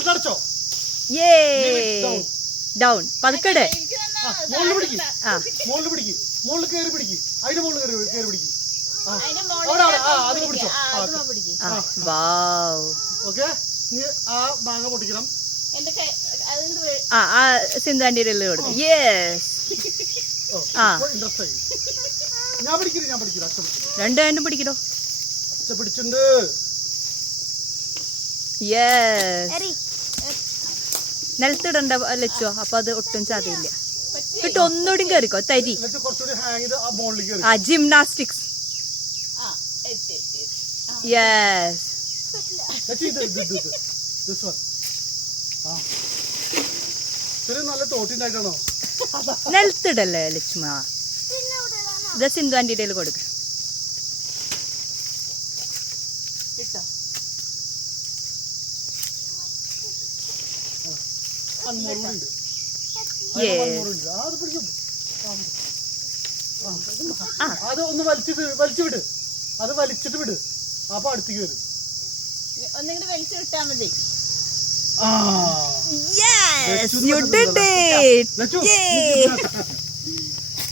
കണ്ണടച്ചോ. Down പതുക്കട്. മുകളിൽ പിടിക്ക്, മുകളിൽ പിടിക്ക്, മുകളിൽ കയറി പിടിക്ക്, അതിന്റെ മുകളിൽ കയറി പിടിക്ക്. അതിന് പിടിച്ചോ. ഓക്കെ, ഇനി ആ മാങ്ങ പൊട്ടിക്കണം. സിന്ധാന്റെ കൊടുക്കും. യെസ്. ഇൻട്രസ്റ്റ് ആയി. ഞാൻ പിടിക്കില്ല. രണ്ട് ഹാൻഡും പിടിക്കട്ടോ. അച്ഛ പിടിച്ചിട്ടുണ്ട്. യെസ്. നിലത്തിടണ്ട ലച്ചോ, അപ്പൊ അത് ഒട്ടും സാധ്യയില്ല. കിട്ടും. ഒന്നുകൂടി കേറിക്കോ. തരി. ജിംനാസ്റ്റിക്സ്. യെസ്. നല്ല തോട്ടിണ്ടായിട്ടാണോ? നിലത്തിടല്ലേ ലക്ഷ്മ. ഇത് സിന്ധു ആന്റിയുടെ കൊടുക്ക. അത് ഒന്ന് വലിച്ചു വിട്. അത് വലിച്ചിട്ട് വിട്. അപ്പൊ അടുത്തേക്ക് വരും. ഒന്നിങ്ങോട്ട് വലിച്ചു വിട്ടാ മതി. Yes, you did it! Yay!